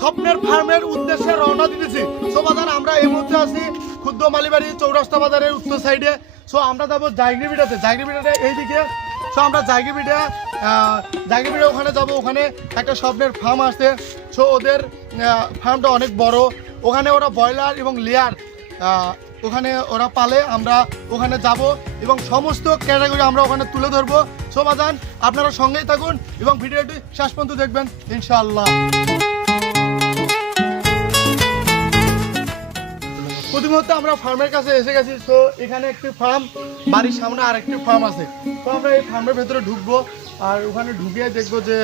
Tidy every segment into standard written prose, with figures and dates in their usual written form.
স্বপ্নের ফার্মের উদ্দেশ্যে রওনা দিতেছি। সো বাজার আমরা এই মুহূর্তে আছি ক্ষুদ্র মালিবাড়ি চৌরাস্তা বাজারের উত্তর সাইডে। সো আমরা যাবো জায়গিবিটাতে এইদিকে। সো আমরা জায়গিবিটা ওখানে যাব। ওখানে একটা স্বপ্নের ফার্ম আছে। সো ওদের ফার্মটা অনেক বড়। ওখানে ওরা ব্রয়লার এবং লেয়ার ওখানে ওরা পালে। আমরা ওখানে যাব এবং সমস্ত ক্যাটাগরি আমরা ওখানে তুলে ধরবো। সো বাজান আপনারা সঙ্গেই থাকুন এবং ভিডিওটি শেষ পর্যন্ত দেখবেন ইনশাআল্লাহ। প্রতি মুহূর্তে আমরা ফার্মের কাছে এসে গেছি। সো এখানে একটি ফার্ম, বাড়ির সামনে আর একটি ফার্ম আছে। তো আমরা এই ফার্মের ভেতরে ঢুকবো আর ওখানে ঢুকিয়ে দেখবো যে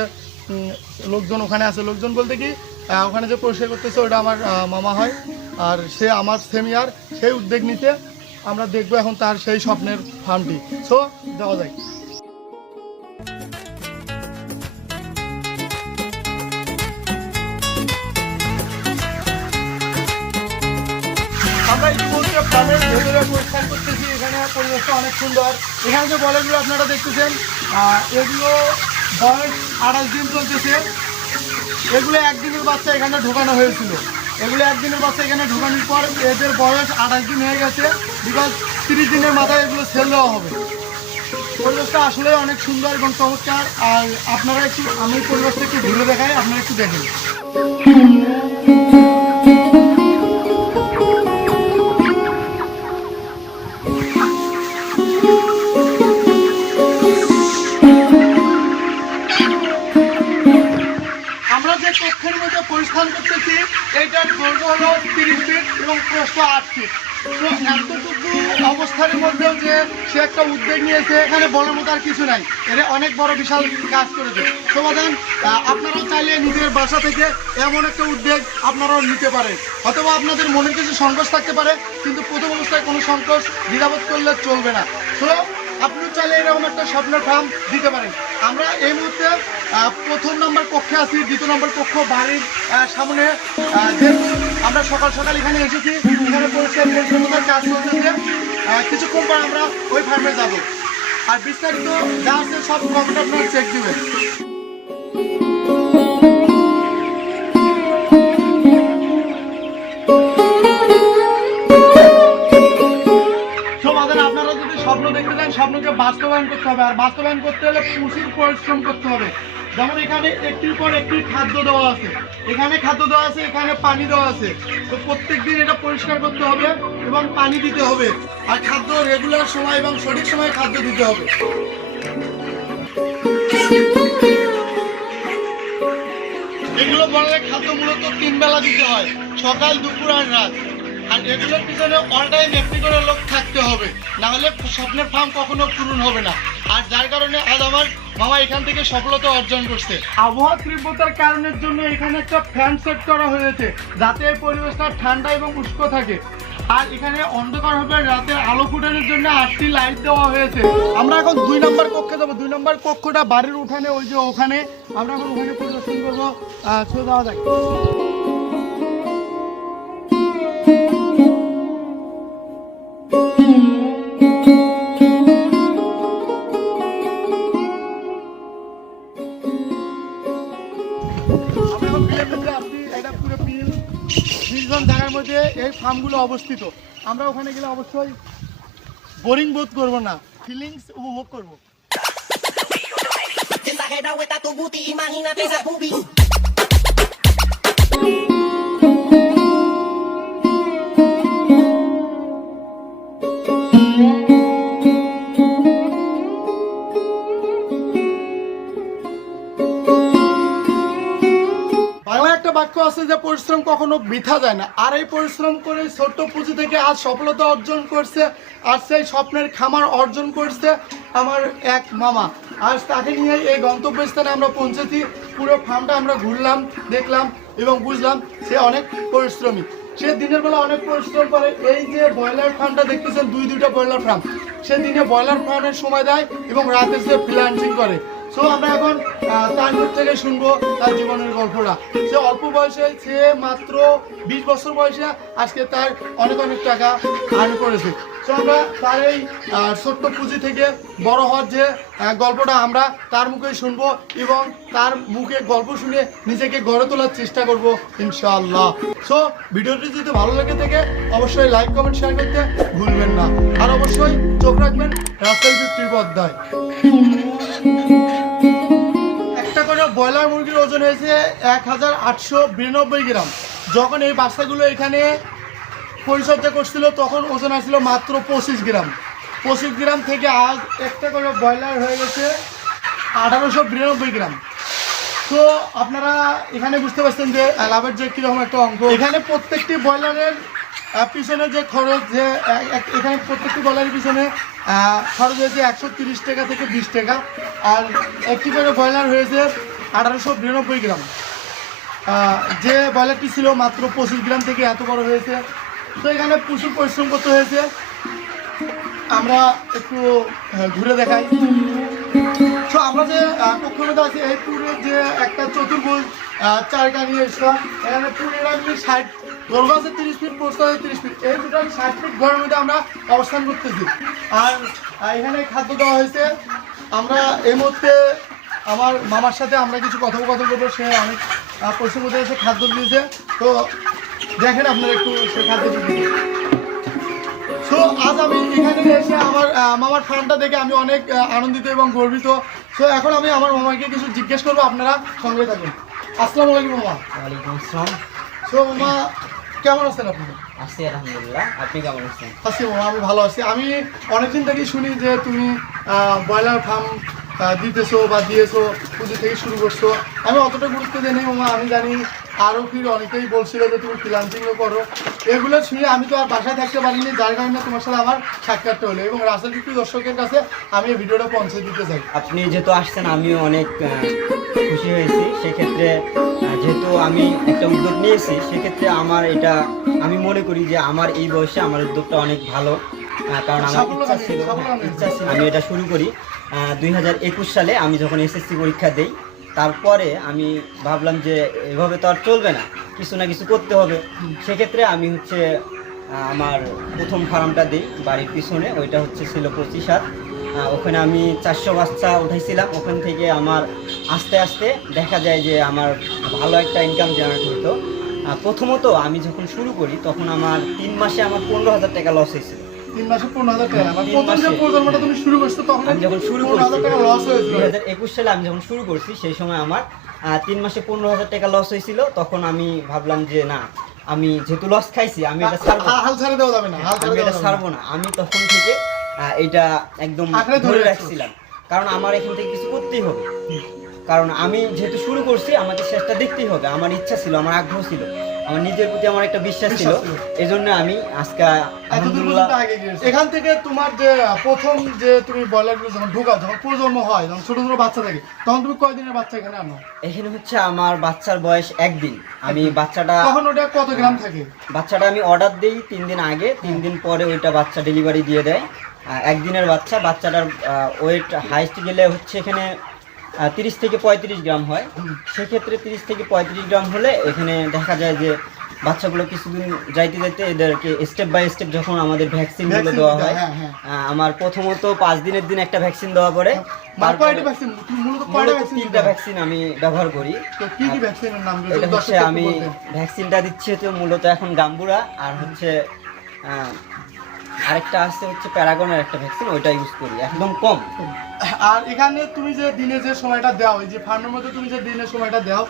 লোকজন ওখানে আছে। লোকজন বলতে কি ওখানে যে পরিষ্কার করতেছে ওটা আমার মামা হয়, আর সে আমার সেমিয়ার। সেই উদ্যোগ নিতে আমরা দেখবো এখন তার সেই স্বপ্নের ফার্মটি। সো যাওয়া যায়। আমরা ইতিমধ্যে ফার্মের ভেতরে পরিষ্কার করতেছি। এখানে পরিবেশটা অনেক সুন্দর। এখানে যে বয়লারগুলো আপনারা দেখতেছেন এগুলো বয়স 28 দিন চলতেছে। এগুলো একদিনের বাচ্চা এখানে ঢোকানো হয়েছিল। এগুলো একদিনের বাচ্চা এখানে ঢোকানোর পর এদের বয়স 28 দিন হয়ে গেছে। বিকজ 30 দিনের মাথায় এগুলো সেল দেওয়া হবে। পরিবেশটা আসলে অনেক সুন্দর এবং চমৎকার। আর আপনারা একটু, আমি পরিবেশটা একটু ঘুরে দেখাই, আপনারা একটু দেখেন। কক্ষের মধ্যে পরিস্থান করতেছি, এইটার দৈর্ঘ্য হলো 30 ফিট এবং প্রস্থ 8 ফিট। তো এতটুকু অবস্থার মধ্যেও যে সে একটা উদ্যোগ নিয়েছে, এখানে বলার মতো আর কিছু নাই। এর অনেক বড় বিশাল কাজ করেছে। সমাধান আপনারাও চাইলে নিজের বাসা থেকে এমন একটা উদ্যোগ আপনারাও নিতে পারেন। অথবা আপনাদের মনের কিছু সংকোচ থাকতে পারে, কিন্তু প্রথম অবস্থায় কোনো সংকোচ দ্বিধাবোধ করলে চলবে না। তো আপনিও চাইলে এরকম একটা স্বপ্নের ফার্ম দিতে পারেন। আমরা এই মুহূর্তে প্রথম নম্বর কক্ষে আছি। দ্বিতীয় নম্বর কক্ষ বাড়ির সামনে। যেহেতু আমরা সকাল সকাল এখানে এসেছি, এখানে পরিষ্কার পরিচ্ছন্নতার কাজ চলতেছে। কিছুক্ষণ পর আমরা ওই ফার্মে যাব। আর বিস্তারিত যা আছে সব কমেন্ট আপনারা চেক দেবেন। আপনারা যদি স্বপ্ন দেখতে চান, স্বপ্নকে বাস্তবায়ন করতে হবে। আর বাস্তবায়ন করতে হলে প্রচুর পরিশ্রম করতে হবে। যেমন এখানে একটির পর একটি খাদ্য দেওয়া আছে। এখানে খাদ্য দেওয়া আছে, এখানে পানি দেওয়া আছে। তো প্রত্যেক দিন এটা পরিষ্কার করতে হবে এবং পানি দিতে হবে। আর খাদ্য রেগুলার সময় এবং সঠিক সময়ে খাদ্য দিতে হবে। এগুলো বললে খাদ্য মূলত 3 বেলা দিতে হয়, সকাল, দুপুর আর রাত। আর এগুলোর পিছনে অল টাইম একটি করে লোক থাকতে হবে, না হলে স্বপ্নের ফার্ম কখনো পূরণ হবে না। আর যার কারণে আজ আমার মামা এখান থেকে সফলতা অর্জন করছে। আবহাওয়া তীব্রতার কারণের জন্য এখানে একটা ফ্যান সেট করা হয়েছে, যাতে এই পরিবেশটা ঠান্ডা এবং উষ্ণ থাকে। আর এখানে অন্ধকার হবে, রাতের আলো ফুটানোর জন্য 8টি লাইট দেওয়া হয়েছে। আমরা এখন 2 নম্বর কক্ষে যাবো। 2 নম্বর কক্ষটা বাড়ির উঠানে, ওই যে ওখানে। আমরা এখন ওখানে পরিদর্শন করবো। চলে যাওয়া যায়। জায়গার মধ্যে এই ফার্মগুলো অবস্থিত। আমরা ওখানে গেলে অবশ্যই বোরিং বোধ করবো না, ফিলিংস উপভোগ করবো। বাক্য আছে যে পরিশ্রম কখনো বৃথা যায় না। আর এই পরিশ্রম করে ছোট্ট পুঁজি থেকে আজ সফলতা অর্জন করছে। আর সেই স্বপ্নের খামার অর্জন করছে আমার এক মামা। আজ তাকে নিয়ে এই গন্তব্যস্থানে আমরা পৌঁছেছি। পুরো ফার্মটা আমরা ঘুরলাম, দেখলাম এবং বুঝলাম সে অনেক পরিশ্রমী। সে দিনের বেলা অনেক পরিশ্রম করে। এই যে ব্রয়লার ফার্মটা দেখতেছেন, দুইটা ব্রয়লার ফার্ম, সে দিনে ব্রয়লার ফার্মের সময় দেয় এবং রাতে সে ফ্রিল্যান্সিং করে। তো আমরা এখন তার মুখ থেকে শুনবো তার জীবনের গল্পটা। সে অল্প বয়সে, সে মাত্র 20 বছর বয়সে আজকে তার অনেক অনেক টাকা আর্ন করেছে। তো আমরা তার এই ছোট্ট পুঁজি থেকে বড় হওয়ার যে গল্পটা আমরা তার মুখেই শুনবো এবং তার মুখে গল্প শুনে নিজেকে গড়ে তোলার চেষ্টা করবো ইনশাআল্লাহ। সো ভিডিওটি যদি ভালো লেগে থাকে অবশ্যই লাইক কমেন্ট শেয়ার করতে ভুলবেন না, আর অবশ্যই চোখ রাখবেন রাসেল 50 পর্দায়। একটা করে ব্রয়লার মুরগির ওজন হয়েছে 1892 গ্রাম। যখন এই বাচ্চাগুলো এখানে পরিচর্যা করছিল তখন ওজন আসছিল মাত্র 25 গ্রাম। 25 গ্রাম থেকে আজ একটা করে ব্রয়লার হয়ে গেছে 1892 গ্রাম। তো আপনারা এখানে বুঝতে পারছেন যে লাভের যে কীরকম একটা অঙ্ক। এখানে প্রত্যেকটি ব্রয়লারের পিছনে যে খরচ, যে এখানে প্রত্যেকটি ব্রয়লারের পিছনে খরচ হয়েছে 130 টাকা থেকে 20 টাকা। আর একটি করে ব্রয়লার হয়েছে 1892 গ্রাম। যে ব্রয়লারটি ছিল মাত্র 25 গ্রাম থেকে এত বড় হয়েছে। তো এখানে প্রচুর পরিশ্রম করতে হয়েছে। আমরা একটু ঘুরে দেখাই। তো আমরা যে কক্ষের মধ্যে আছি, এই পুরের যে একটা চতুর্ভুজ চারকা নিয়ে এসেছিলাম, এখানে পুরের আমি 60 দৈর্ঘ্য আছে 30 ফিট, প্রস্থ আছে 30 ফিট, এই টোটাল 60 ফিট ঘরের মধ্যে আমরা অবস্থান করতেছি। আর এখানে খাদ্য দেওয়া হয়েছে। আমরা এই মুহূর্তে আমার মামার সাথে আমরা কিছু কথোপকথন করবো। সে অনেক পরিশ্রম করতে এসে খাদ্য দিয়েছে। তো দেখেন আপনারা একটু সে খাদ্য দিয়েছে। তো আজ আমি এখানে এসে আমার মামার ফার্মটা দেখে আমি অনেক আনন্দিত এবং গর্বিত। তো এখন আমি আমার মামাকে কিছু জিজ্ঞেস করবো, আপনারা সঙ্গে থাকুন। আসসালামু আলাইকুম মামা। ওয়ালাইকুম আসসালাম। তো মামা কেমন আছেন আপনি? আছি আলহামদুলিল্লাহ, আপনি কেমন আছেন? আছি মামা, আমি ভালো আছি। আমি অনেকদিন থেকেই শুনি যে তুমি ব্রয়লার ফার্ম দিতেছো বা দিয়েছো, পুজো থেকে শুরু করছো। আমি অতটা গুরুত্ব দিই নি মামা। আমি জানি আরও ফির অনেকেই বলছিল যে তুমি ফ্রিল্যান্সিংও করো। এগুলো শুনে আমি তো আর বাসায় থাকতে পারিনি, যার কারণে তোমার সাথে আমার সাক্ষাৎটা হলো এবং রাসেল 50 দর্শকের কাছে আমি এই ভিডিওটা পৌঁছে দিতে চাই। আপনি যেহেতু আসছেন আমিও অনেক খুশি হয়েছি। সেক্ষেত্রে যেহেতু আমি একটা উদ্যোগ নিয়েছি, সেক্ষেত্রে আমার এটা আমি মনে করি যে আমার এই বয়সে আমার উদ্যোগটা অনেক ভালো। কারণ আমার ইচ্ছা ছিল আমি এটা শুরু করি 2021 সালে। আমি যখন এসএসসি পরীক্ষা দেই, তারপরে আমি ভাবলাম যে এভাবে তো আর চলবে না, কিছু না কিছু করতে হবে। সেক্ষেত্রে আমি আমার প্রথম ফার্মটা দিই বাড়ির পিছনে, ওইটা ছিল 25 হাত। ওখানে আমি 400 বাচ্চা উঠাইছিলাম। ওখান থেকে আমার আস্তে আস্তে দেখা যায় যে আমার ভালো একটা ইনকাম জেনারেট হতো। প্রথমত আমি যখন শুরু করি তখন আমার 3 মাসে আমার 15,000 টাকা লস হয়েছিল। 3 মাসে 15,000 টাকা? প্রথম যে প্রজন্মটা তুমি শুরু করছো তখন আমি যখন শুরু করছি 15,000 টাকা লস হয়েছিল। 2021 সালে আমি যখন শুরু করছি সেই সময় আমার 3 মাসে 15,000 টাকা লস হয়েছিল। তখন আমি ভাবলাম যে না, আমি যেহেতু লস খাইছি আমি এটা ছাড়বো, হাল ছেড়ে দেওয়া যাবে না, আমি এটা ছাড়বো না। আমি তখন থেকে এটা একদম ধরে রাখছিলাম, কারণ আমার এখান থেকে কিছু করতেই হবে। কারণ আমি যেহেতু শুরু করছি আমাকে শেষটা দেখতেই হবে। আমার ইচ্ছা ছিল, আমার আগ্রহ ছিল, আমার নিজের প্রতি আমার একটা বিশ্বাস ছিল। এই জন্য আমি আজকে আলহামদুলিল্লাহ। এখান থেকে তোমার যে প্রথম যে তুমি ব্রয়লারগুলো যখন ঢোকাও, যখন প্রজন্ম হয়, যখন ছোট ছোট বাচ্চা থাকে, তখন তুমি কয়দিনের বাচ্চা এখানে আনো? এখানে আমার বাচ্চার বয়স 1 দিন। আমি বাচ্চাটা তখন ওটা কত গ্রাম থাকে? বাচ্চাটা আমি অর্ডার দিই 3 দিন আগে, 3 দিন পরে ওইটা বাচ্চা ডেলিভারি দিয়ে দেয়। 1 দিনের বাচ্চা। বাচ্চাটার ওয়েট হাইস্ট গেলে এখানে 30 থেকে 35 গ্রাম হয়। সেক্ষেত্রে 30 থেকে 35 গ্রাম হলে এখানে দেখা যায় যে বাচ্চাগুলো কিছুদিন যাইতে যাইতে এদেরকে স্টেপ বাই স্টেপ যখন আমাদের ভ্যাকসিনগুলো দেওয়া হয়, আমার প্রথমত 5 দিনের দিন একটা ভ্যাকসিন দেওয়া পরে। তিনটা ভ্যাকসিন আমি ব্যবহার করি। আমি ভ্যাকসিনটা দিচ্ছি মূলত এখন গাম্বুরা, আর আরেকটা প্যারাগনের একটা ভ্যাকসিন, ওইটা ইউজ করি একদম কম। আর এখানে তুমি যে দিনে যে সময়টা দাও, এই যে ফার্মের মধ্যে তুমি যে দিনের সময়টা দাও,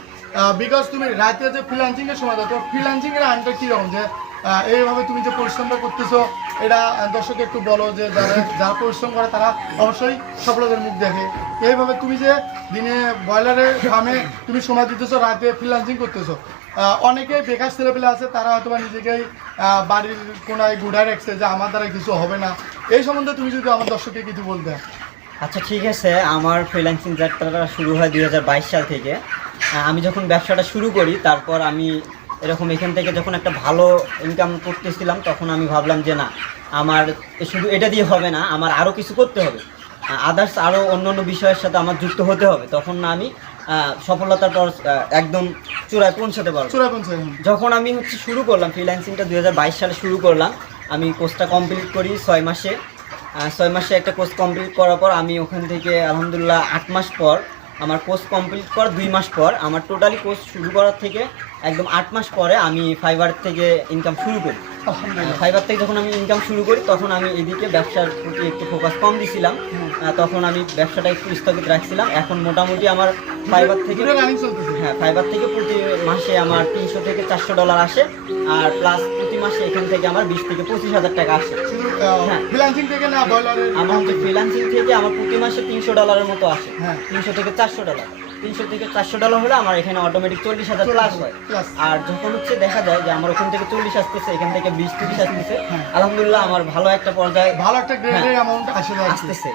বিকজ তুমি রাতে যে ফ্রিল্যান্সিং এর সময় দাও, তো ফ্রিল্যান্সিং এর আনটা কিরকম, যে এইভাবে তুমি যে পরিশ্রমটা করতেছো, এটা দর্শকে একটু বলো যে যারা পরিশ্রম করে তারা অবশ্যই সফলতার মুখ দেখে। এইভাবে তুমি যে দিনে ব্রয়লারের ফার্মে তুমি সময় দিতেছো, রাতে ফ্রিল্যান্সিং করতেছো, অনেকে বেকার ছেলেপেলে আছে, তারা হয়তো বা নিজেকেই বাড়ির কোনায় গুড়ায় রাখছে যে আমার দ্বারা কিছু হবে না। এই সম্বন্ধে তুমি যদি আমার দর্শককে কিছু বলতে। আচ্ছা ঠিক আছে। আমার ফ্রিল্যান্সিং যাত্রাটা শুরু হয় 2022 সাল থেকে। আমি যখন ব্যবসাটা শুরু করি, তারপর আমি এরকম এখান থেকে যখন একটা ভালো ইনকাম করতেছিলাম, তখন আমি ভাবলাম যে না, আমার শুধু এটা দিয়ে হবে না, আমার আরও কিছু করতে হবে। আদার্স আরও অন্য অন্য বিষয়ের সাথে আমার যুক্ত হতে হবে, তখন না আমি সফলতার পর একদম চূড়ায় পৌঁছাতে পারবো। চূড়ায় পৌঁছায়। যখন আমি হচ্ছে শুরু করলাম ফ্রিল্যান্সিংটা 2022 সালে শুরু করলাম, আমি কোর্সটা কমপ্লিট করি 6 মাসে। 6 মাসে একটা কোর্স কমপ্লিট করার পর আমি ওখান থেকে আলহামদুলিল্লাহ 8 মাস পর আমার কোর্স কমপ্লিট করার 2 মাস পর আমার টোটালি কোর্স শুরু করার থেকে একদম 8 মাস পরে আমি ফাইবার থেকে ইনকাম শুরু করি। আলহামদুলিল্লাহ। ফাইবার থেকে যখন আমি ইনকাম শুরু করি তখন আমি এদিকে ব্যবসার প্রতি একটু ফোকাস কম দিছিলাম। তখন আমি ব্যবসাটা একটু স্থগিত রাখছিলাম। এখন মোটামুটি আমার ফাইবার থেকে রানিং চলতেছে। হ্যাঁ, ফাইবার থেকে প্রতি মাসে আমার $300 থেকে $400 আসে, আর প্লাস প্রতি মাসে এখান থেকে আমার 20 থেকে 25,000 টাকা আসে। শুধু হ্যাঁ। ফ্রিল্যান্সিং থেকে না, বয়লারের আমার হচ্ছে ফ্রিল্যান্সিং থেকে আমার প্রতি মাসে $300 মতো আসে। হ্যাঁ। $300 থেকে $400, $300 থেকে $400 হলে আমার এখানে অটোমেটিক 40,000 প্লাস হয়। Plus। আর যখন হচ্ছে দেখা যায় যে আমার ওখান থেকে 40 আসতেছে, এখান থেকে 20-30 আসতেছে, হ্যাঁ। আলহামদুলিল্লাহ আমার ভালো একটা পর্যায়ে ভালো একটা গ্রেডের অ্যামাউন্ট আসতেছে। আসতেছে।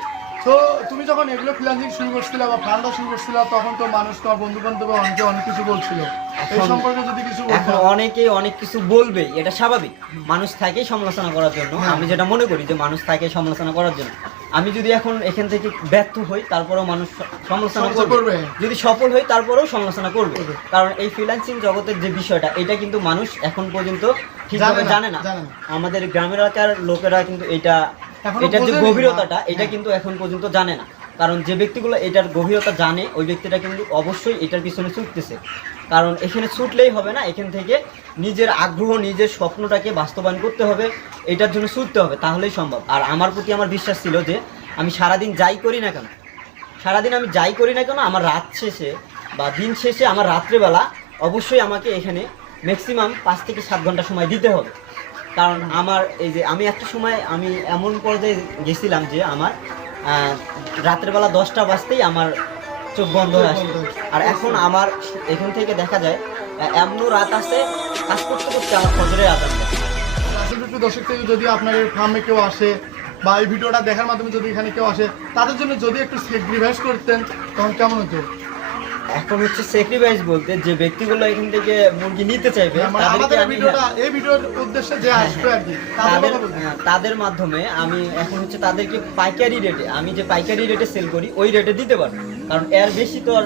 তো তুমি যখন এগুলো ফ্রিল্যান্সিং শুরু করছিলে বা ফান্ডা শুরু করছিলে, তখন তো মানুষ, তোমার বন্ধু বান্ধব অনেকে অনেক কিছু বলছিল, এই এখন- সম্পর্কে যদি কিছু এখন বলতে। অনেকেই অনেক কিছু বলবে, এটা স্বাভাবিক। মানুষ থাকেই সমালোচনা করার জন্য। হ্যাঁ। আমি যেটা মনে করি যে মানুষ থাকে সমালোচনা করার জন্য। আমি যদি এখন এখান থেকে ব্যর্থ হই তারপরেও মানুষ সমালোচনা সমালোচনা করবে, করবে। যদি সফল হই তারপরেও সমালোচনা করবে। করবে। কারণ এই ফ্রিল্যান্সিং জগতের যে বিষয়টা, এটা কিন্তু মানুষ এখন পর্যন্ত ঠিকভাবে জানে না। জানে না। আমাদের গ্রামের এলাকার লোকেরা কিন্তু এটার এখনো যে বোঝেনি। গভীরতাটা, এটা হ্যাঁ। কিন্তু এখন পর্যন্ত জানে না। কারণ যে ব্যক্তিগুলো এটার গভীরতা জানে, ওই ব্যক্তিটা কিন্তু অবশ্যই এটার পিছনে ছুটতেছে। কারণ এখানে ছুটলেই হবে না, এখান থেকে নিজের আগ্রহ, নিজের স্বপ্নটাকে বাস্তবায়ন করতে হবে, এটার জন্য ছুটতে হবে, তাহলেই সম্ভব। আর আমার প্রতি আমার বিশ্বাস ছিল যে আমি সারাদিন যাই করি না কেন, আমার রাত শেষে বা দিন শেষে আমার রাত্রেবেলা অবশ্যই আমাকে এখানে ম্যাক্সিমাম 5 থেকে 7 ঘন্টা সময় দিতে হবে। কারণ আমার এই যে আমি একটা সময় আমি এমন পর্যায়ে গেছিলাম যে আমার রাত্রেবেলা 10টা বাজতেই আমার চোখ বন্ধ হয়ে আসে। আর এখন আমার এখান থেকে দেখা যায় এমনও রাত আছে কাজ করতে করতে আমার ফজরের আজান দেয়। আসলে একটু দর্শক থেকে যদি আপনার এই ফার্মে কেউ আসে বা এই ভিডিওটা দেখার মাধ্যমে যদি এখানে কেউ আসে, তাদের জন্য যদি একটু স্যাক্রিফাইস করতেন তখন কেমন হতো? এখন হচ্ছে স্যাক্রিফাইস বলতে যে ব্যক্তিগুলো এখান থেকে মুরগি নিতে চাইবে মানে তাদেরকে আমাদের আমি এই ভিডিওর উদ্দেশ্যে যে আসবে আর কি, তাদের কথা বলতে। তাদের মাধ্যমে আমি এখন হচ্ছে তাদেরকে পাইকারি রেটে, আমি যে পাইকারি রেটে সেল করি ওই রেটে দিতে পারবো। কারণ এর বেশি তো আর